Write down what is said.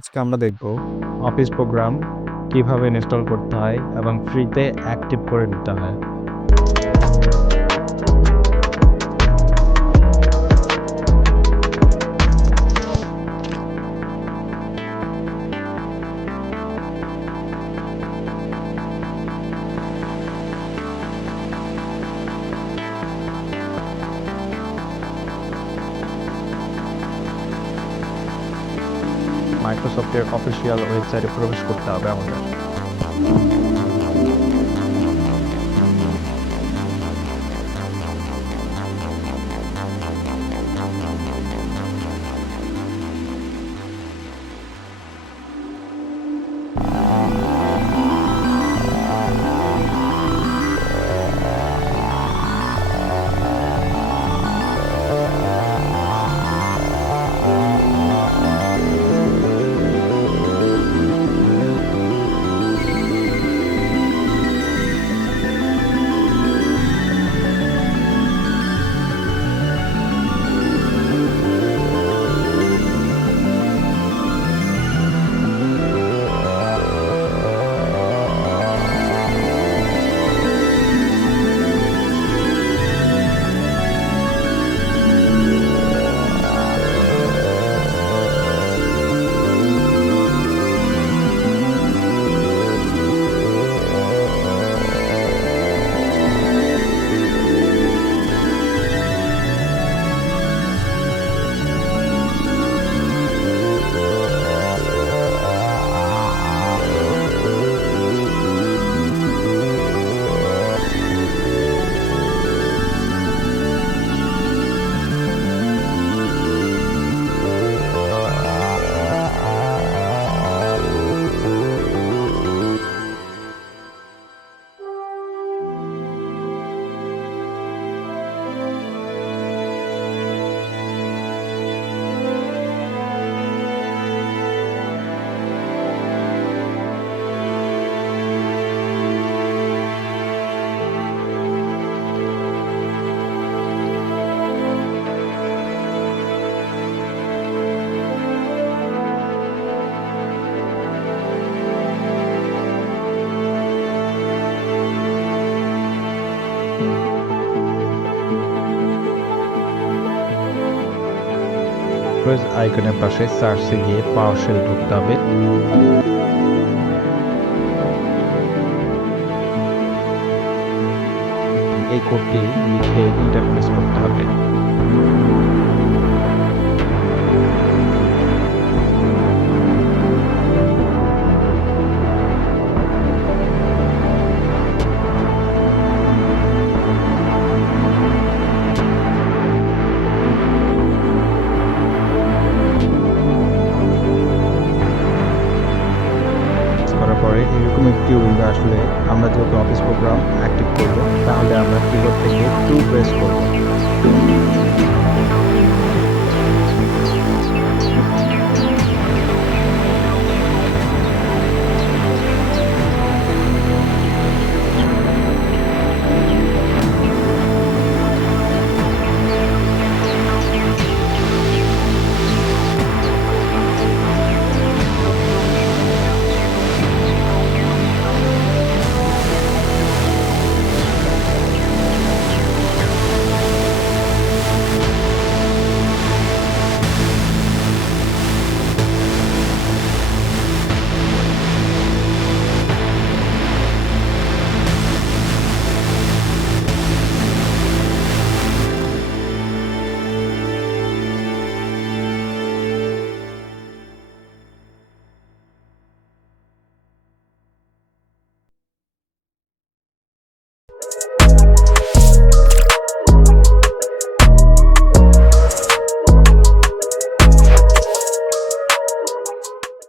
আজকে আমরা দেখব অফিস প্রোগ্রাম কিভাবে ইনস্টল করতে হয় এবং ফ্রিতে অ্যাক্টিভ করে নিতে হয়। মাইক্রোসফটের অফিসিয়াল ওয়েবসাইটে প্রবেশ করতে হবে আমাদের। আইকনের পাশে সার্চে গিয়ে পাওয়ারশেল ঢুকতে হবে। এই কোডটি লিখে ইন্টারফেস করতে হবে। পরে এরকম একটি উইন্ডো আসলে আমরা যেহেতু অফিস প্রোগ্রাম অ্যাক্টিভ করব, তাহলে আমরা কিবোর্ড থেকে 2 প্রেস করব।